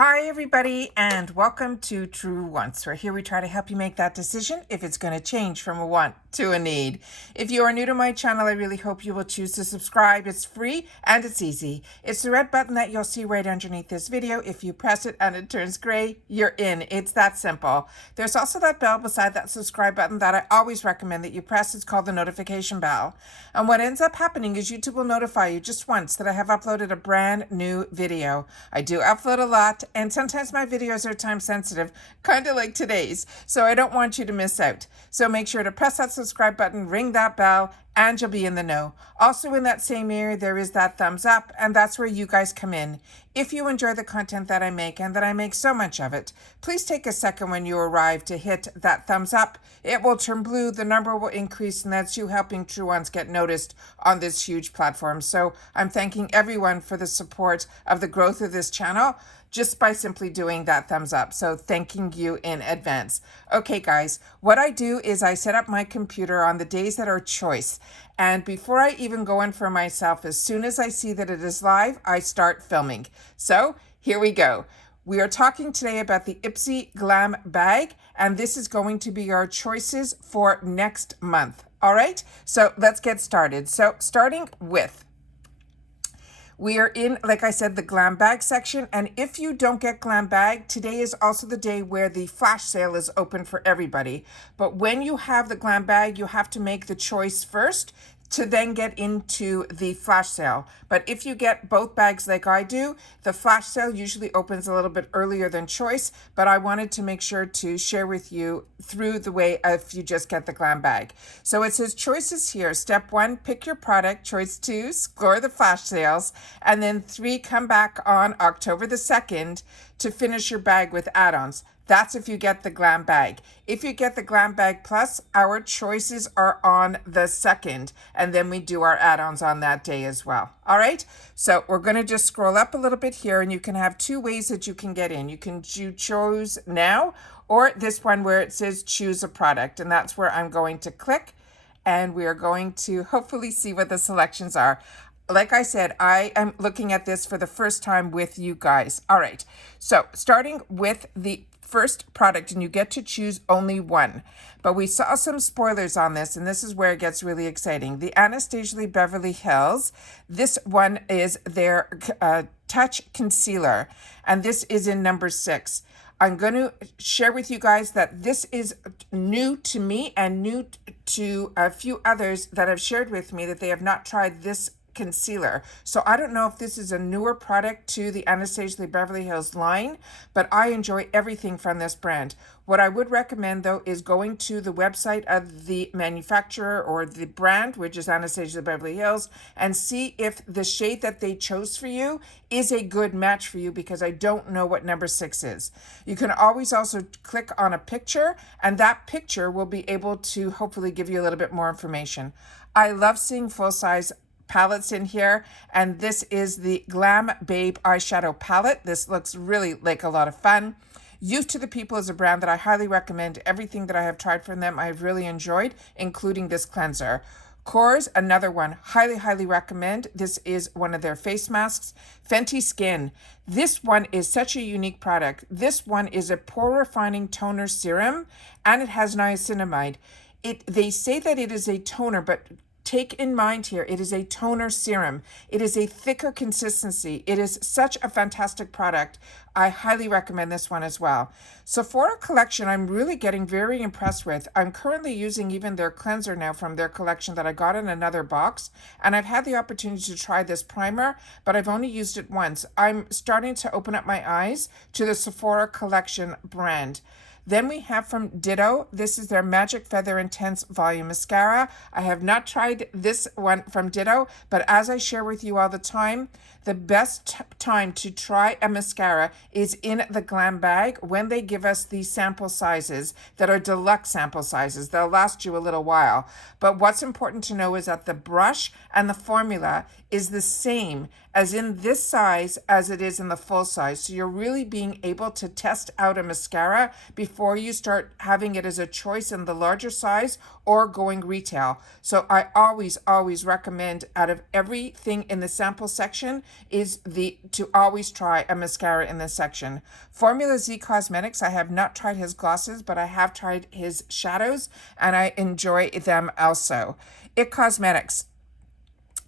Hi, everybody, and welcome to True Wants, where here we try to help you make that decision if it's going to change from a want to a need. If you are new to my channel, I really hope you will choose to subscribe. It's free and it's easy. It's the red button that you'll see right underneath this video. If you press it and it turns gray, you're in. It's that simple. There's also that bell beside that subscribe button that I always recommend that you press. It's called the notification bell. And what ends up happening is YouTube will notify you just once that I have uploaded a brand new video. I do upload a lot, and sometimes my videos are time sensitive, kind of like today's, so I don't want you to miss out. So make sure to press that subscribe button, ring that bell, and you'll be in the know. Also in that same area, there is that thumbs up, and that's where you guys come in. If you enjoy the content that I make, and that I make so much of it, please take a second when you arrive to hit that thumbs up. It will turn blue, the number will increase, and that's you helping True Ones get noticed on this huge platform. So I'm thanking everyone for the support of the growth of this channel, just by simply doing that thumbs up. So thanking you in advance. Okay, guys, what I do is I set up my computer on the days that are choice. And before I even go in for myself, as soon as I see that it is live, I start filming. So here we go. We are talking today about the IPSY Glam bag, and this is going to be our choices for next month. All right, so let's get started. So starting with, we are in, like I said, the Glam bag section. And if you don't get Glam bag, today is also the day where the flash sale is open for everybody. But when you have the Glam bag, you have to make the choice first to then get into the flash sale. But if you get both bags like I do, the flash sale usually opens a little bit earlier than choice, but I wanted to make sure to share with you through the way if you just get the Glam bag. So it says choices here. Step 1, pick your product. Choice 2, score the flash sales. And then 3, come back on October the 2nd to finish your bag with add-ons. That's if you get the Glam bag. If you get the Glam bag plus, our choices are on the 2nd, and then we do our add-ons on that day as well. All right, so we're going to just scroll up a little bit here, and you can have 2 ways that you can get in. You can choose now, or this one where it says choose a product, and that's where I'm going to click, and we are going to hopefully see what the selections are. Like I said, I am looking at this for the first time with you guys. All right, so starting with the first product, and you get to choose only one. But we saw some spoilers on this, and this is where it gets really exciting. The Anastasia Beverly Hills, this one is their Touch Concealer, and this is in number 6. I'm going to share with you guys that this is new to me and new to a few others that have shared with me that they have not tried this concealer. So I don't know if this is a newer product to the Anastasia Beverly Hills line, but I enjoy everything from this brand. What I would recommend though is going to the website of the manufacturer or the brand, which is Anastasia Beverly Hills, and see if the shade that they chose for you is a good match for you, because I don't know what number 6 is. You can always also click on a picture, and that picture will be able to hopefully give you a little bit more information. I love seeing full-size palettes in here, and this is the Glam Babe eyeshadow palette. This looks really like a lot of fun. Youth to the People is a brand that I highly recommend. Everything that I have tried from them I've really enjoyed, including this cleanser. Kors, another one, highly recommend. This is one of their face masks. Fenty Skin, this one is such a unique product. This one is a pore refining toner serum, and it has niacinamide. They say that it is a toner, but take in mind here, it is a toner serum. It is a thicker consistency. It is such a fantastic product. I highly recommend this one as well. Sephora collection, I'm really getting very impressed with. I'm currently using even their cleanser now from their collection that I got in another box. And I've had the opportunity to try this primer, but I've only used it once. I'm starting to open up my eyes to the Sephora collection brand. Then we have from Ditto, this is their Magic Feather Intense Volume Mascara. I have not tried this one from Ditto, but as I share with you all the time, the best time to try a mascara is in the Glam bag when they give us these sample sizes that are deluxe sample sizes. They'll last you a little while. But what's important to know is that the brush and the formula is the same as in this size as it is in the full size. So you're really being able to test out a mascara before you start having it as a choice in the larger size or going retail. So I always recommend, out of everything in the sample section, is to always try a mascara in this section. Formula Z Cosmetics, I have not tried his glosses, but I have tried his shadows and I enjoy them also. IT Cosmetics.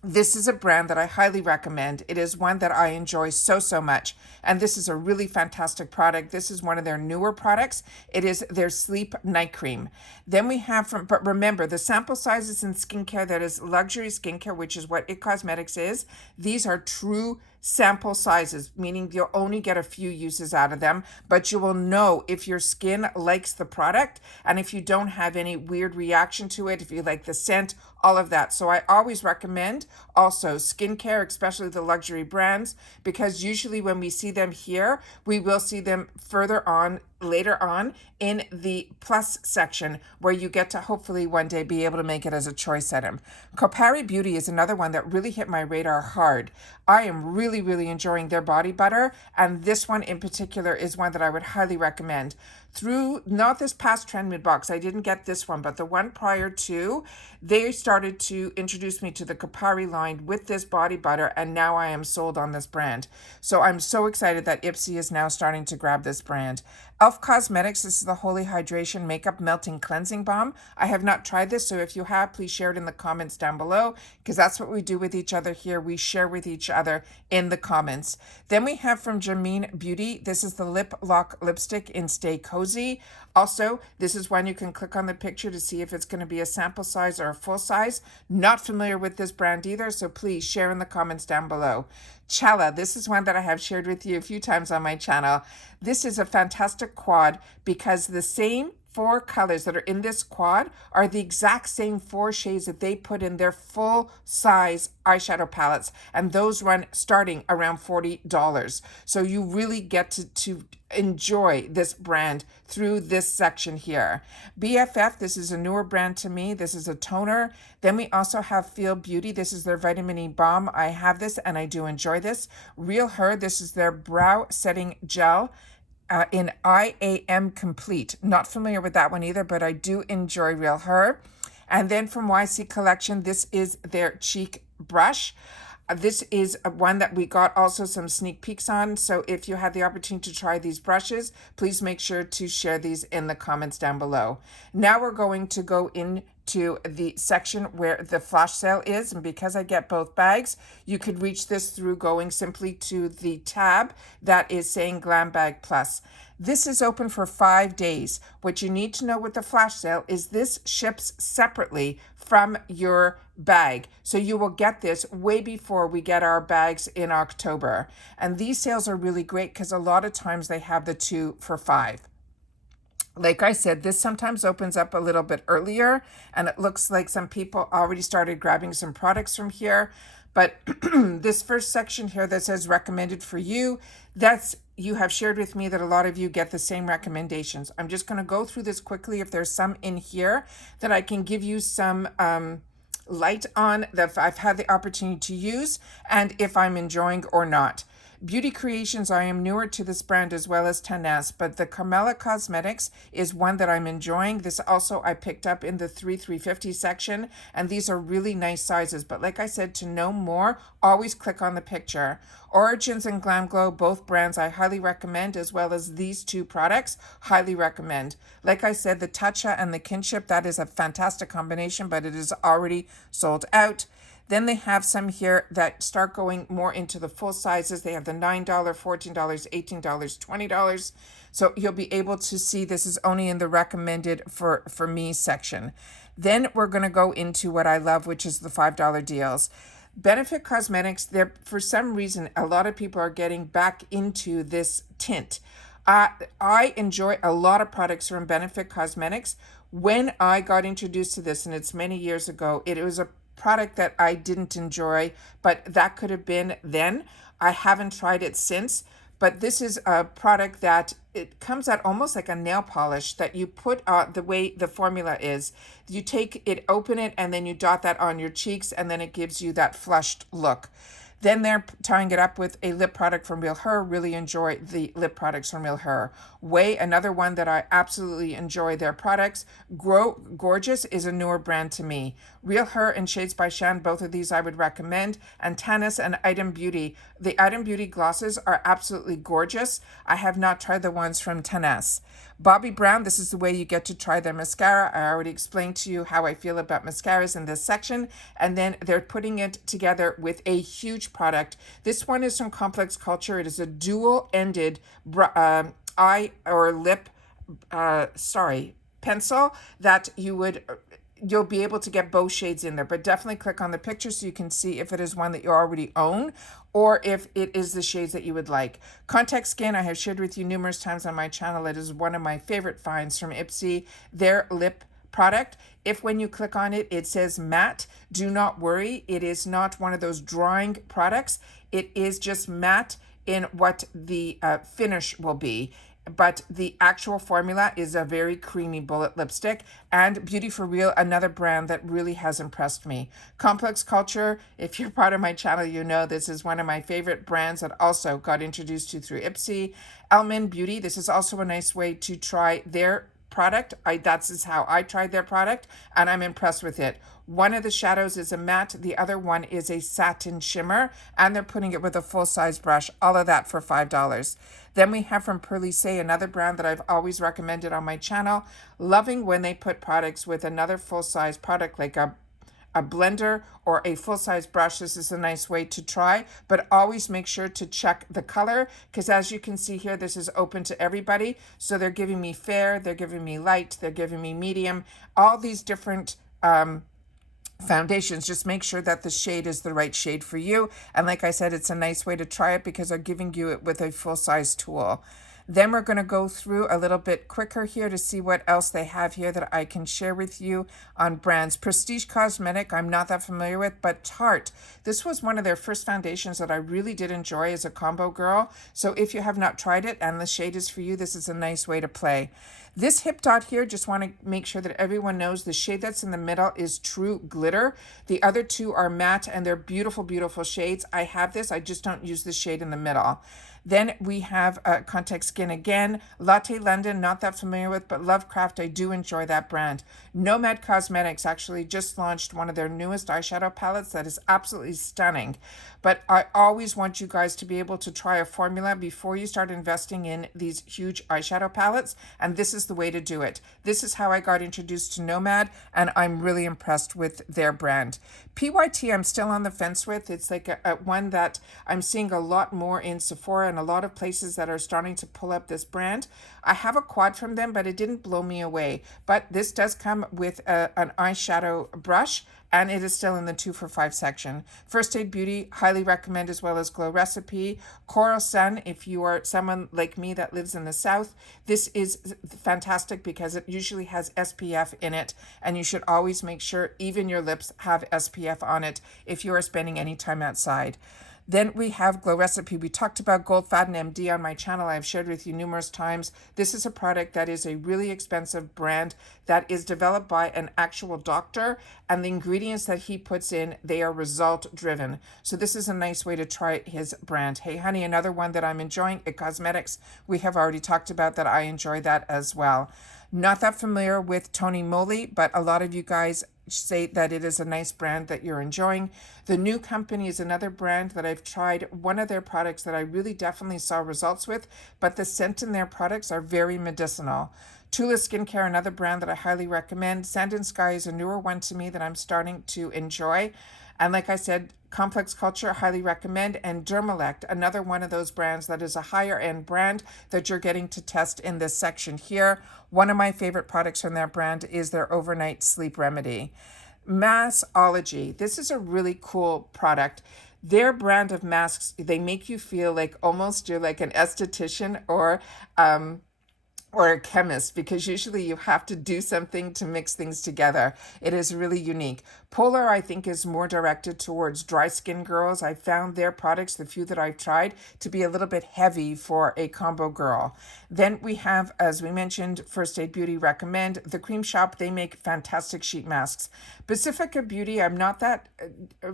This is a brand that I highly recommend. It is one that I enjoy so much. And this is a really fantastic product. This is one of their newer products. It is their Sleep Night Cream. Then we have but remember, the sample sizes in skincare, that is luxury skincare, which is what IT Cosmetics is. These are true sample sizes, meaning you'll only get a few uses out of them, but you will know if your skin likes the product and if you don't have any weird reaction to it, if you like the scent, all of that. So I always recommend also skincare, especially the luxury brands, because usually when we see them here, we will see them further on later on in the plus section, where you get to hopefully one day be able to make it as a choice item. Copari Beauty is another one that really hit my radar hard. I am really enjoying their body butter, and this one in particular is one that I would highly recommend. Through not this past trend mid box, I didn't get this one, but the one prior to, they started to introduce me to the Copari line with this body butter, and now I am sold on this brand. So I'm so excited that IPSY is now starting to grab this brand. Elf Cosmetics, this is the Holy Hydration Makeup Melting Cleansing Balm. I have not tried this, so if you have, please share it in the comments down below, because that's what we do with each other here. We share with each other in the comments. Then we have from Germain Beauty, this is the Lip Lock Lipstick in Stay Cozy. Also, this is one you can click on the picture to see if it's going to be a sample size or a full size. Not familiar with this brand either, so please share in the comments down below. Chala, this is one that I have shared with you a few times on my channel. This is a fantastic quad because the same 4 colors that are in this quad are the exact same 4 shades that they put in their full size eyeshadow palettes, and those run starting around $40. So you really get to enjoy this brand through this section here. BFF, this is a newer brand to me. This is a toner. Then we also have Feel Beauty. This is their vitamin E balm. I have this and I do enjoy this. Real Her, this is their brow setting gel. In IAM Complete. Not familiar with that one either, but I do enjoy Real Her. And then from YC Collection, this is their cheek brush. This is one that we got also some sneak peeks on. So if you have the opportunity to try these brushes, please make sure to share these in the comments down below. Now we're going to go into the section where the flash sale is. And because I get both bags, you could reach this through going simply to the tab that is saying Glam Bag Plus. This is open for 5 days. What you need to know with the flash sale is this ships separately from your bag. So you will get this way before we get our bags in October. And these sales are really great because a lot of times they have the 2 for $5. Like I said, this sometimes opens up a little bit earlier, and it looks like some people already started grabbing some products from here. But this first section here that says recommended for you, you have shared with me that a lot of you get the same recommendations. I'm just going to go through this quickly. If there's some in here that I can give you some light on that I've had the opportunity to use, and if I'm enjoying or not. Beauty Creations, I am newer to this brand as well as Tanas, but the Nomad Cosmetics is one that I'm enjoying. This also I picked up in the 350 section, and these are really nice sizes. But like I said, to know more, always click on the picture. Origins and Glam Glow, both brands I highly recommend, as well as these 2 products, highly recommend. Like I said, the Tatcha and the Kinship, that is a fantastic combination, but it is already sold out. Then they have some here that start going more into the full sizes. They have the $9, $14, $18, $20. So you'll be able to see this is only in the recommended for me section. Then we're going to go into what I love, which is the $5 deals. Benefit Cosmetics, for some reason, a lot of people are getting back into this tint. I enjoy a lot of products from Benefit Cosmetics. When I got introduced to this, and it's many years ago, it was a product that I didn't enjoy, but that could have been then. I haven't tried it since, but this is a product that it comes out almost like a nail polish that you put the way the formula is. You take it, open it, and then you dot that on your cheeks, and then it gives you that flushed look. Then they're tying it up with a lip product from Real Her. Really enjoy the lip products from Real Her. Way, another one that I absolutely enjoy their products. Grow Gorgeous is a newer brand to me. Real Her and Shades by Shan, both of these I would recommend. And Tanis and Item Beauty. The Item Beauty glosses are absolutely gorgeous. I have not tried the ones from Tanis. Bobbi Brown, this is the way you get to try their mascara. I already explained to you how I feel about mascaras in this section. And then they're putting it together with a huge product. This one is from Complex Culture. It is a dual-ended eye or lip, pencil that you'll be able to get both shades in there, but definitely click on the picture so you can see if it is one that you already own or if it is the shades that you would like. Contact Skin, I have shared with you numerous times on my channel. It is one of my favorite finds from IPSY, their lip product. If when you click on it, it says matte, do not worry. It is not one of those drying products. It is just matte in what the finish will be. But the actual formula is a very creamy bullet lipstick. And Beauty for Real, another brand that really has impressed me. Complex Culture, if you're part of my channel, you know this is one of my favorite brands that also got introduced to through IPSY. Elman Beauty, this is also a nice way to try their product. That's how I tried their product, and I'm impressed with it. One of the shadows is a matte, the other one is a satin shimmer, and they're putting it with a full-size brush. All of that for $5. Then we have from Pearly Say, another brand that I've always recommended on my channel. Loving when they put products with another full-size product like a blender or a full-size brush. This is a nice way to try, but always make sure to check the color because as you can see here, this is open to everybody. So they're giving me fair, they're giving me light, they're giving me medium, all these different foundations. Just make sure that the shade is the right shade for you. And like I said, it's a nice way to try it because they're giving you it with a full-size tool. Then we're going to go through a little bit quicker here to see what else they have here that I can share with you on brands. Prestige Cosmetic, I'm not that familiar with, but Tarte. This was one of their first foundations that I really did enjoy as a combo girl. So if you have not tried it and the shade is for you, this is a nice way to play. This Hip Dot here, just want to make sure that everyone knows the shade that's in the middle is True Glitter. The other two are matte and they're beautiful, beautiful shades. I have this, I just don't use the shade in the middle. Then we have Contact Skin again. Latte London, not that familiar with, but Lovecraft, I do enjoy that brand. Nomad Cosmetics actually just launched one of their newest eyeshadow palettes that is absolutely stunning. But I always want you guys to be able to try a formula before you start investing in these huge eyeshadow palettes. And this is the way to do it. This is how I got introduced to Nomad, and I'm really impressed with their brand. PYT, I'm still on the fence with. It's like a one that I'm seeing a lot more in Sephora and a lot of places that are starting to pull up this brand. I have a quad from them, but it didn't blow me away. But this does come with an eyeshadow brush, and it is still in the 2 for $5 section. First Aid Beauty, highly recommend, as well as Glow Recipe. Coral Sun, if you are someone like me that lives in the South, this is fantastic because it usually has SPF in it, and you should always make sure even your lips have SPF on it if you are spending any time outside. Then we have Glow Recipe. We talked about Gold Faden MD on my channel. I've shared with you numerous times. This is a product that is a really expensive brand that is developed by an actual doctor, and the ingredients that he puts in, they are result driven. So this is a nice way to try his brand. Hey Honey, another one that I'm enjoying, It Cosmetics. We have already talked about that. I enjoy that as well. Not that familiar with Tony Moly, but a lot of you guys say that it is a nice brand that you're enjoying. The New Company is another brand that I've tried. One of their products that I really definitely saw results with, but the scent in their products are very medicinal. Tula Skincare, another brand that I highly recommend. Sand and Sky is a newer one to me that I'm starting to enjoy. And like I said, Complex Culture, highly recommend. And Dermalect, another one of those brands that is a higher end brand that you're getting to test in this section here. One of my favorite products from that brand is their Overnight Sleep Remedy. Massology, this is a really cool product. Their brand of masks, they make you feel like almost you're like an esthetician or or a chemist, because usually you have to do something to mix things together. It is really unique. Polar, I think, is more directed towards dry skin girls. I found their products, the few that I've tried, to be a little bit heavy for a combo girl. Then we have, as we mentioned, First Aid Beauty recommend. The Cream Shop, they make fantastic sheet masks. Pacifica Beauty, I'm not that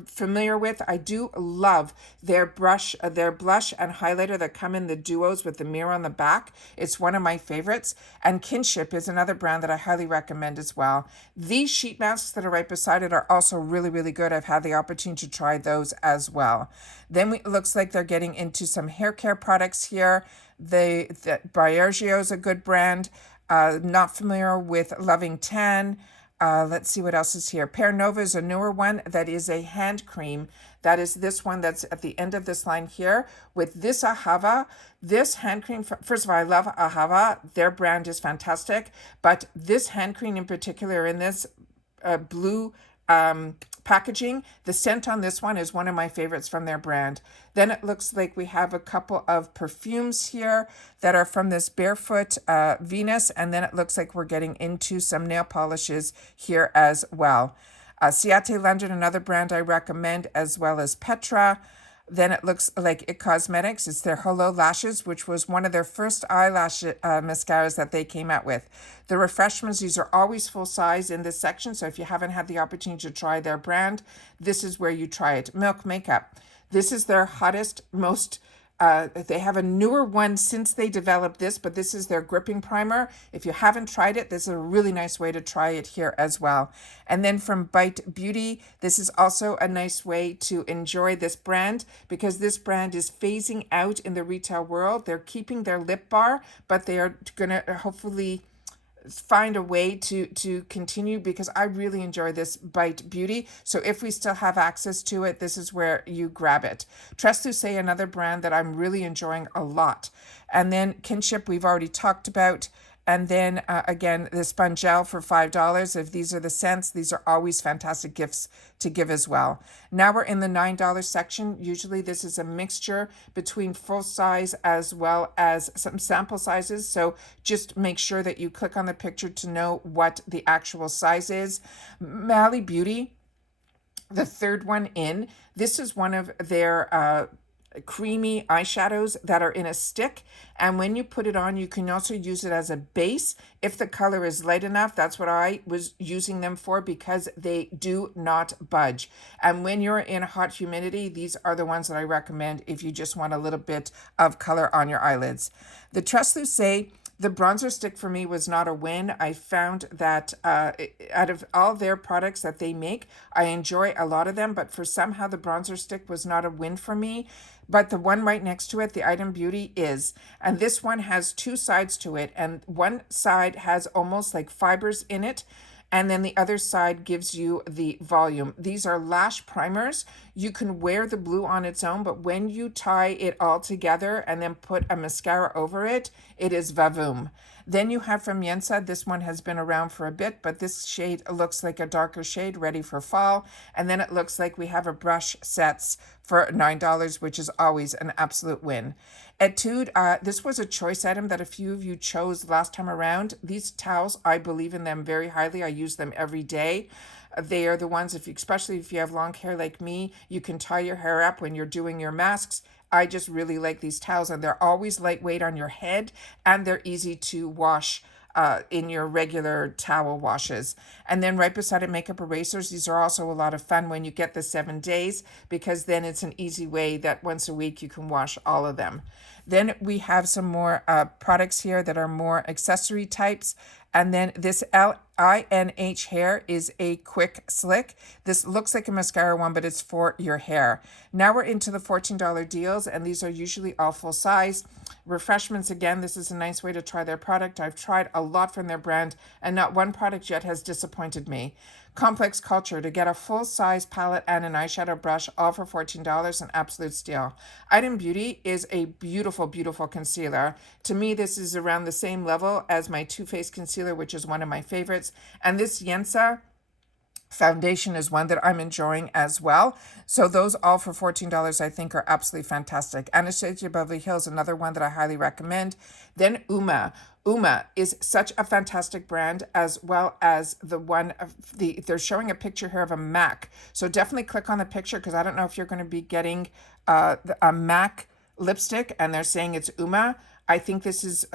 familiar with. I do love their blush and highlighter that come in the duos with the mirror on the back. It's one of my favorites. And Kinship is another brand that I highly recommend as well. These sheet masks that are right beside it are also really, really good. I've had the opportunity to try those as well. Then it looks like they're getting into some hair care products here. The Briogeo is a good brand. Not familiar with Loving Tan. Let's see what else is here. Pear Nova is a newer one that is a hand cream. That is this one that's at the end of this line here with this Ahava. This hand cream, first of all, I love Ahava. Their brand is fantastic. But this hand cream in particular in this blue packaging, the scent on this one is one of my favorites from their brand. Then it looks like we have a couple of perfumes here that are from this Barefoot Venus, and then it looks like we're getting into some nail polishes here as well. Ciate London, another brand I recommend, as well as Petra. Then it looks like IT Cosmetics. It's their Hello Lashes, which was one of their first eyelash mascaras that they came out with. The refreshments, these are always full size in this section. So if you haven't had the opportunity to try their brand, this is where you try it. Milk Makeup. This is their hottest, most they have a newer one since they developed this, but this is their gripping primer. If you haven't tried it, this is a really nice way to try it here as well. And then from Bite Beauty, this is also a nice way to enjoy this brand because this brand is phasing out in the retail world. They're keeping their lip bar, but they are going to hopefully find a way to continue because I really enjoy this Bite Beauty. So if we still have access to it, this is where you grab it. Treslousse, another brand that I'm really enjoying a lot. And then Kinship, we've already talked about. And then again, the sponge gel for $5. If these are the scents, these are always fantastic gifts to give as well. Now we're in the $9 section. Usually this is a mixture between full size as well as some sample sizes. So just make sure that you click on the picture to know what the actual size is. Mally Beauty, the third one in. This is one of their creamy eyeshadows that are in a stick, and when you put it on you can also use it as a base if the color is light enough. That's what I was using them for because they do not budge, and when you're in hot humidity, these are the ones that I recommend if you just want a little bit of color on your eyelids. The Treslousse, the bronzer stick for me was not a win. I found that out of all their products that they make, I enjoy a lot of them, but for somehow the bronzer stick was not a win for me. But the one right next to it, the Item Beauty, is. And this one has two sides to it. And one side has almost like fibers in it. And then the other side gives you the volume. These are lash primers. You can wear the blue on its own, but when you tie it all together and then put a mascara over it, it is vavoom. Then you have from Yensa, this one has been around for a bit, but this shade looks like a darker shade ready for fall. And then it looks like we have a brush sets for $9, which is always an absolute win. Etude, this was a choice item that a few of you chose last time around. These towels, I believe in them very highly. I use them every day. They are the ones, especially if you have long hair like me, you can tie your hair up when you're doing your masks. I just really like these towels, and they're always lightweight on your head, and they're easy to wash in your regular towel washes. And then right beside it, makeup erasers. These are also a lot of fun when you get the 7 days, because then it's an easy way that once a week you can wash all of them. Then we have some more products here that are more accessory types. And then this INH hair is a quick slick. This looks like a mascara one, but it's for your hair. Now we're into the $14 deals, and these are usually all full size. Refreshments, again, this is a nice way to try their product. I've tried a lot from their brand, and not one product yet has disappointed me. Complex Culture, to get a full-size palette and an eyeshadow brush, all for $14, an absolute steal. Item Beauty is a beautiful, beautiful concealer. To me, this is around the same level as my Too Faced concealer, which is one of my favorites. And this Yensa Foundation is one that I'm enjoying as well. So those all for $14 I think are absolutely fantastic. Anastasia Beverly Hills, another one that I highly recommend. Then Uma. Uma is such a fantastic brand, as well as the one of they're showing a picture here of a MAC. So definitely click on the picture, because I don't know if you're going to be getting a MAC lipstick and they're saying it's Uma. I think this is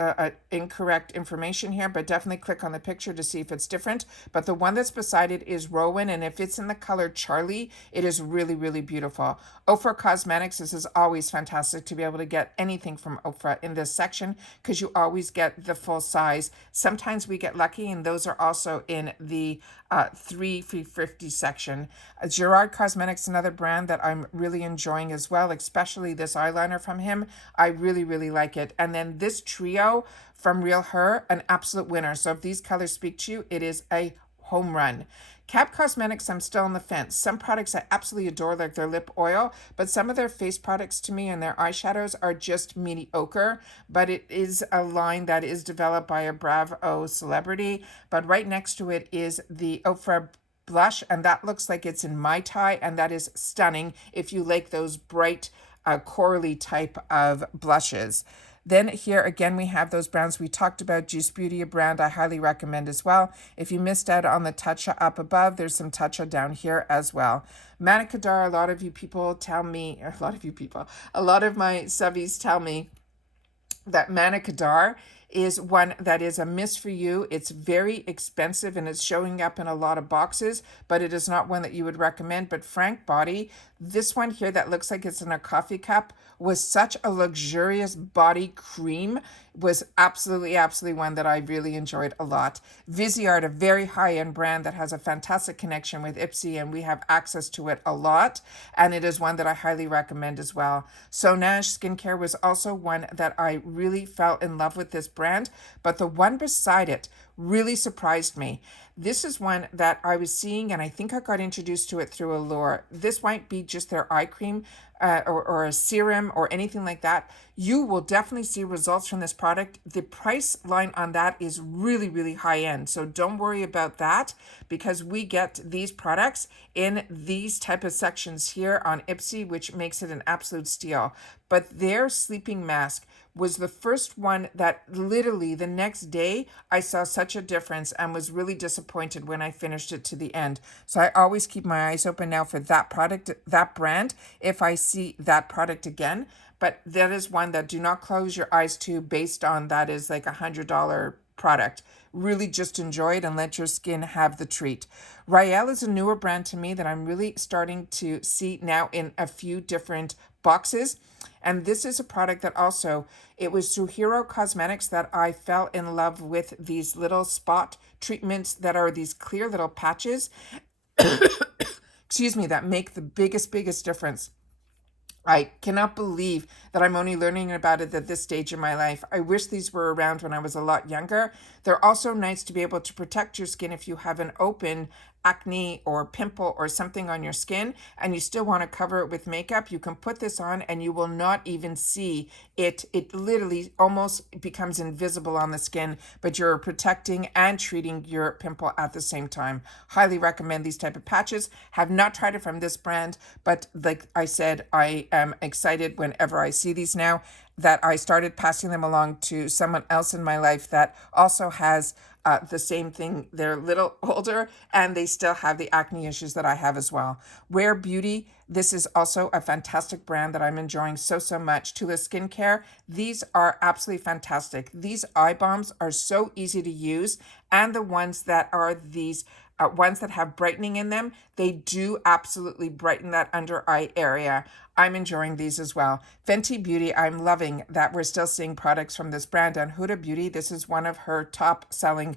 incorrect information here, but definitely click on the picture to see if it's different. But the one that's beside it is Rowan, and if it's in the color Charlie, it is really, really beautiful. Oprah Cosmetics, this is always fantastic to be able to get anything from Oprah in this section, because you always get the full size. Sometimes we get lucky, and those are also in the 3 for $50 section. Gerard Cosmetics, another brand that I'm really enjoying as well, especially this eyeliner from him. I really, really like it. And then this trio from Real Her, an absolute winner. So if these colors speak to you, it is a home run. Cap Cosmetics, I'm still on the fence. Some products I absolutely adore, like their lip oil, but some of their face products to me and their eyeshadows are just mediocre. But it is a line that is developed by a Bravo celebrity. But right next to it is the Oprah Blush, and that looks like it's in Mai Tai, and that is stunning if you like those bright corally type of blushes. Then here again, we have those brands we talked about. Juice Beauty, a brand I highly recommend as well. If you missed out on the Tatcha up above, there's some Tatcha down here as well. Manicadar, a lot of my subbies tell me that Manicadar is one that is a miss for you. It's very expensive and it's showing up in a lot of boxes, but it is not one that you would recommend. But Frank Body, this one here that looks like it's in a coffee cup, was such a luxurious body cream, was absolutely, absolutely one that I really enjoyed a lot. Viseart, a very high-end brand that has a fantastic connection with IPSY, and we have access to it a lot, and it is one that I highly recommend as well. So Nash Skincare was also one that I really fell in love with this brand, but the one beside it really surprised me. This is one that I was seeing, and I think I got introduced to it through Allure. This might be just their eye cream or a serum or anything like that. You will definitely see results from this product. The price line on that is really, really high end. So don't worry about that, because we get these products in these type of sections here on IPSY, which makes it an absolute steal. But their sleeping mask was the first one that literally the next day I saw such a difference and was really disappointed when I finished it to the end. So I always keep my eyes open now for that product, that brand, if I see that product again. But that is one that do not close your eyes to, based on that is like $100 product. Really just enjoy it and let your skin have the treat. Rael is a newer brand to me that I'm really starting to see now in a few different boxes. And this is a product that also, it was through Hero Cosmetics that I fell in love with these little spot treatments that are these clear little patches, excuse me, that make the biggest difference. I cannot believe that I'm only learning about it at this stage in my life. I wish these were around when I was a lot younger. They're also nice to be able to protect your skin if you have an open acne or pimple or something on your skin and you still want to cover it with makeup. You can put this on and you will not even see it. It literally almost becomes invisible on the skin, but you're protecting and treating your pimple at the same time. Highly recommend these type of patches. Have not tried it from this brand, but like I said, I am excited whenever I see these now, that I started passing them along to someone else in my life that also has the same thing. They're a little older and they still have the acne issues that I have as well. Rare Beauty, this is also a fantastic brand that I'm enjoying so much. Tula Skincare, these are absolutely fantastic. These eye balms are so easy to use, and the ones that are these ones that have brightening in them, they do absolutely brighten that under eye area. I'm enjoying these as well. Fenty Beauty, I'm loving that we're still seeing products from this brand. And Huda Beauty, this is one of her top selling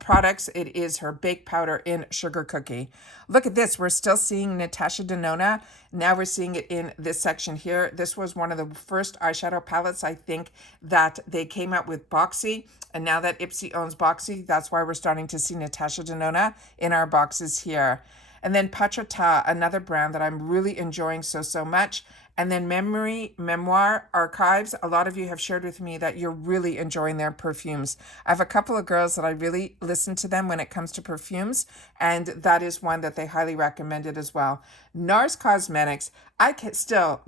products. It is her baked powder in sugar cookie. Look at this. We're still seeing Natasha Denona. Now we're seeing it in this section here. This was one of the first eyeshadow palettes, I think, that they came out with Boxy. And now that IPSY owns Boxy, that's why we're starting to see Natasha Denona in our boxes here. And then Patrata, another brand that I'm really enjoying so much. And then Memoir Archives. A lot of you have shared with me that you're really enjoying their perfumes. I have a couple of girls that I really listen to them when it comes to perfumes, and that is one that they highly recommended as well. Nars Cosmetics. I can still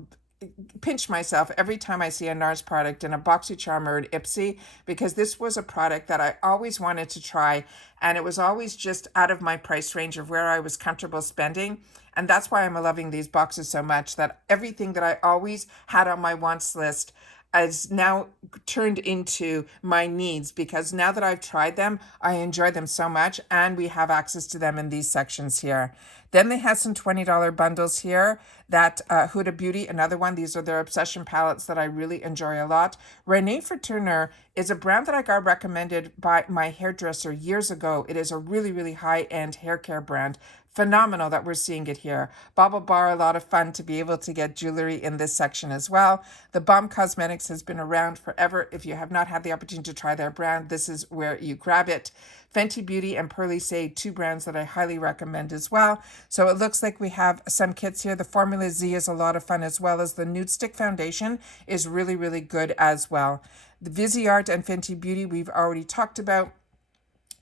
pinch myself every time I see a Nars product in a BoxyCharm or an IPSY, because this was a product that I always wanted to try, and it was always just out of my price range of where I was comfortable spending. And that's why I'm loving these boxes so much, that everything that I always had on my wants list is now turned into my needs, because now that I've tried them, I enjoy them so much, and we have access to them in these sections here. Then they have some $20 bundles here. That Huda Beauty, another one. These are their Obsession palettes that I really enjoy a lot. Renee Fortuner is a brand that I got recommended by my hairdresser years ago. It is a really high-end hair care brand. Phenomenal that we're seeing it here. Baba Bar, a lot of fun to be able to get jewelry in this section as well. The Bomb Cosmetics has been around forever. If you have not had the opportunity to try their brand, this is where you grab it. Fenty Beauty and Pearly Shade, two brands that I highly recommend as well. So it looks like we have some kits here. The Formula Z is a lot of fun, as well as the Nude Stick Foundation is really good as well. The Viseart and Fenty Beauty we've already talked about.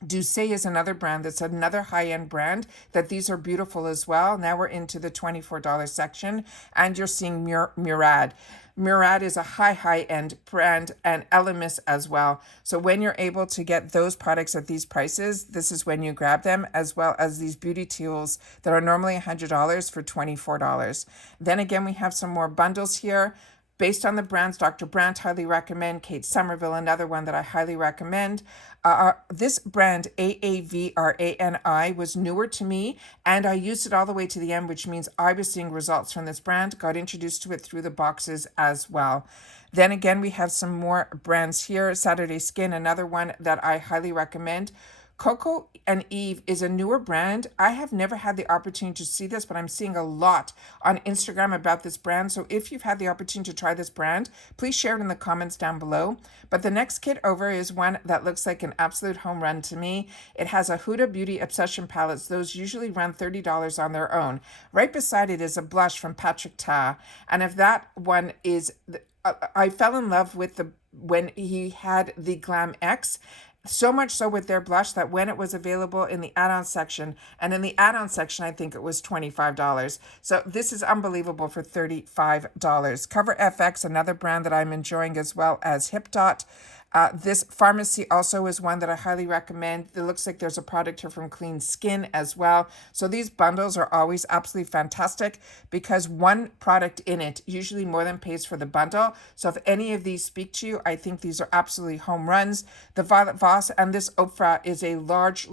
Dupes is another brand that's another high-end brand, that these are beautiful as well. Now we're into the $24 section, and you're seeing Murad. Murad is a high-end brand, and Elemis as well. So when you're able to get those products at these prices, this is when you grab them, as well as these beauty tools that are normally $100 for $24. Then again, we have some more bundles here. Based on the brands, Dr. Brandt, highly recommend. Kate Somerville, another one that I highly recommend. This brand, AAVRANI, was newer to me, and I used it all the way to the end, which means I was seeing results from this brand, got introduced to it through the boxes as well. Then again, we have some more brands here. Saturday Skin, another one that I highly recommend. Coco and Eve is a newer brand. I have never had the opportunity to see this, but I'm seeing a lot on Instagram about this brand. So if you've had the opportunity to try this brand, please share it in the comments down below. But the next kit over is one that looks like an absolute home run to me. It has a Huda Beauty Obsession palettes. Those usually run $30 on their own. Right beside it is a blush from Patrick Ta. And if that one is, I fell in love with when he had the Glam X. So much so with their blush that when it was available in the add-on section, and in the add-on section, I think it was $25. So this is unbelievable for $35. Cover FX, another brand that I'm enjoying, as well as Hip Dot. This pharmacy also is one that I highly recommend. It looks like there's a product here from Clean Skin as well. So these bundles are always absolutely fantastic, because one product in it usually more than pays for the bundle. So if any of these speak to you, I think these are absolutely home runs. The Violet Voss and this Oprah is a large,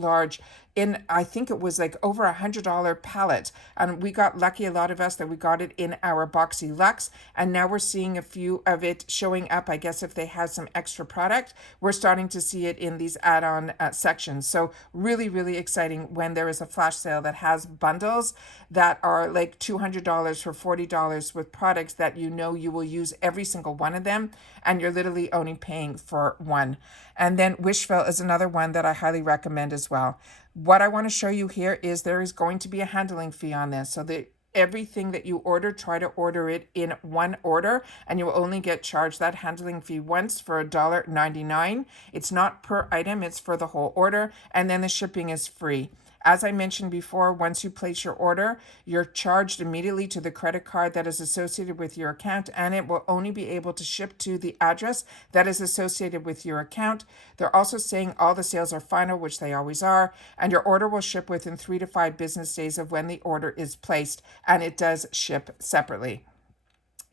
I think it was like over $100 palette. And we got lucky, a lot of us, that we got it in our Boxy Luxe. And now we're seeing a few of it showing up. I guess if they have some extra product, we're starting to see it in these add-on sections. So really exciting when there is a flash sale that has bundles that are like $200 for $40 with products that you know you will use every single one of them, and you're literally only paying for one. And then Wishful is another one that I highly recommend as well. What I want to show you here is there is going to be a handling fee on this. So everything that you order, try to order it in one order, and you will only get charged that handling fee once for $1.99. It's not per item, it's for the whole order, and then the shipping is free. As I mentioned before, once you place your order, you're charged immediately to the credit card that is associated with your account, and it will only be able to ship to the address that is associated with your account. They're also saying all the sales are final, which they always are, and your order will ship within 3 to 5 business days of when the order is placed, and it does ship separately.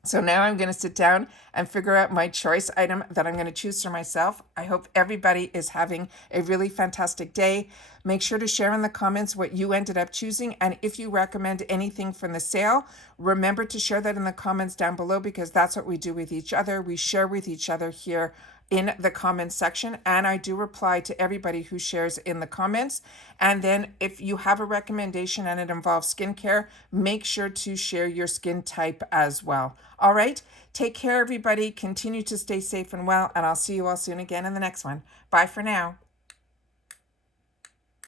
So now I'm going to sit down and figure out my choice item that I'm going to choose for myself. I hope everybody is having a really fantastic day. Make sure to share in the comments what you ended up choosing. And if you recommend anything from the sale, remember to share that in the comments down below, because that's what we do with each other. We share with each other here in the comments section, and I do reply to everybody who shares in the comments. And then if you have a recommendation and it involves skincare, make sure to share your skin type as well. All right, take care everybody, continue to stay safe and well, and I'll see you all soon again in the next one. Bye for now.